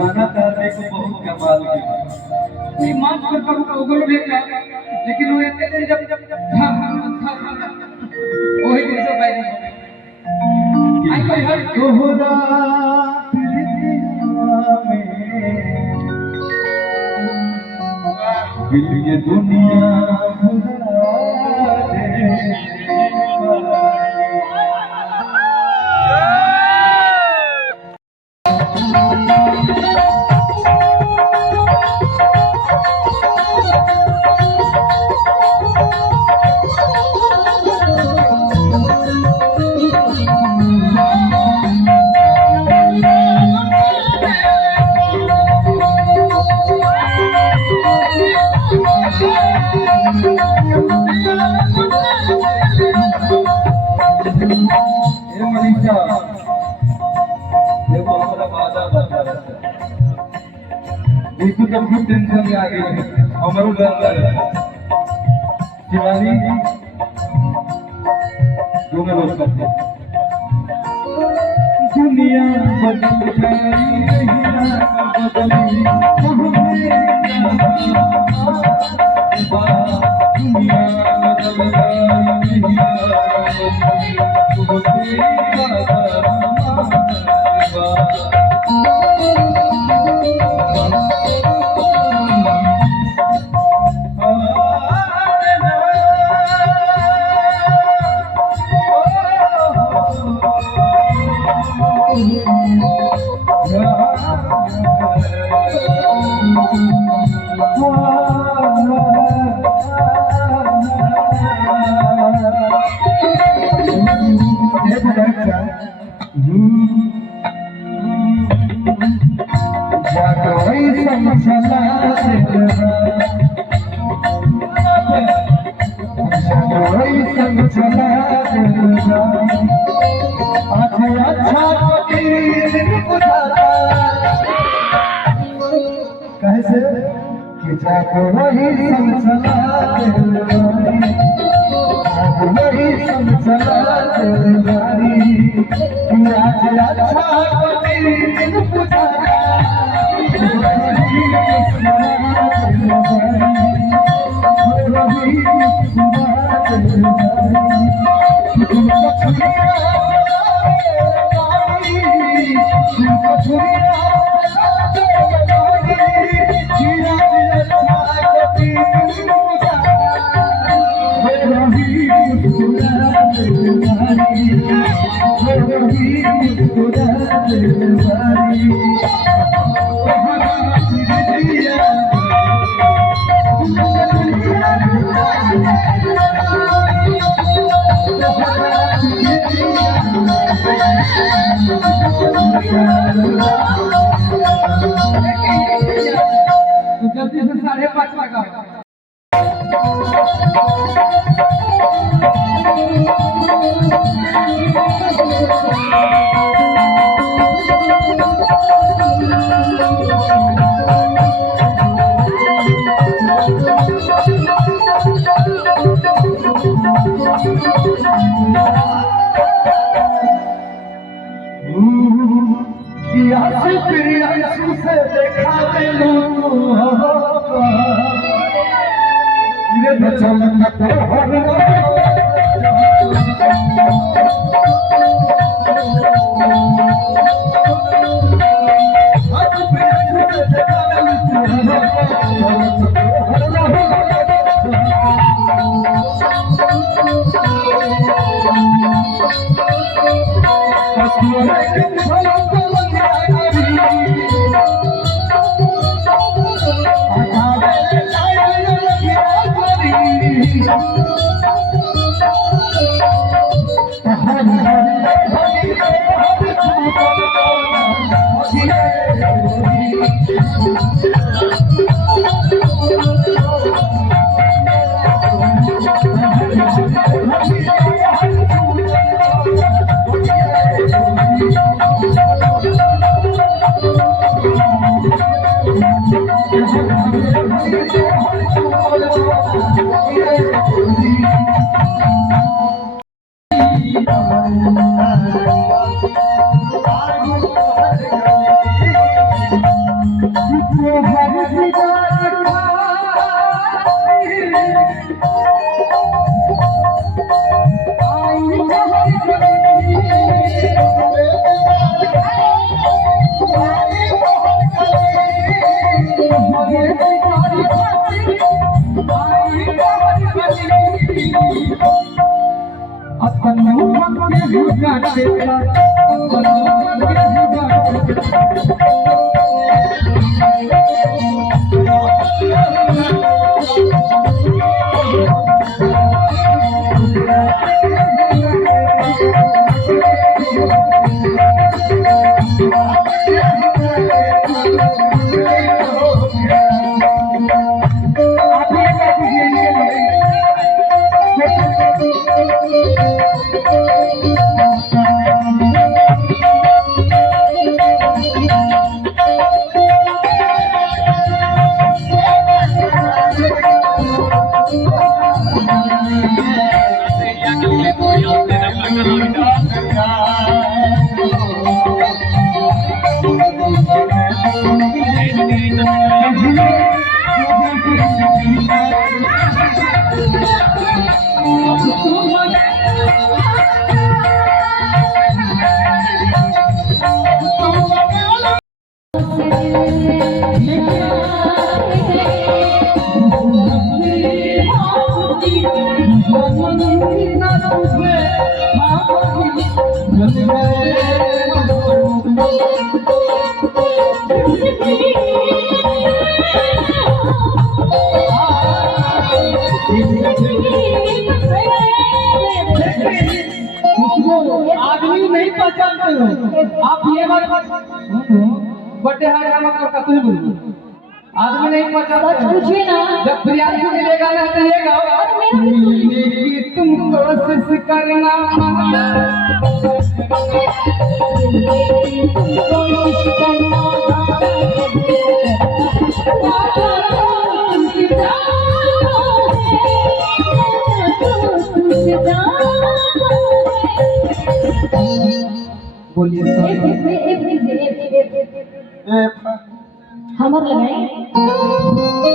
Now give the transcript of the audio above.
गाना था देखो बहुत कमाल की माफ कर करूँ का उगल बेटा लेकिन वो इतने दिन जब था वही दिन से बाई आई कोई हर तोहरा दिल ये दुनिया भुला दे बिल्कुल जब भी टेंशन में आ गई हमारो डर शिवानी दोनों रोज करते दुनिया बदल गई बदली दुनिया बदल कैसे कि जाको वही समझला वही समझला अच्छा जल्दी से 5:30 लगा से देखा आदमी नहीं पहचानते हो आप ये बात बटे हार मत करता तुम बोलो आदमी नहीं पहचानते पूछिए ना जब प्रियांशु मिलेगा ना तो ये गाओ मिलने की तुम कोशिश करना बोलिए हमर लगाए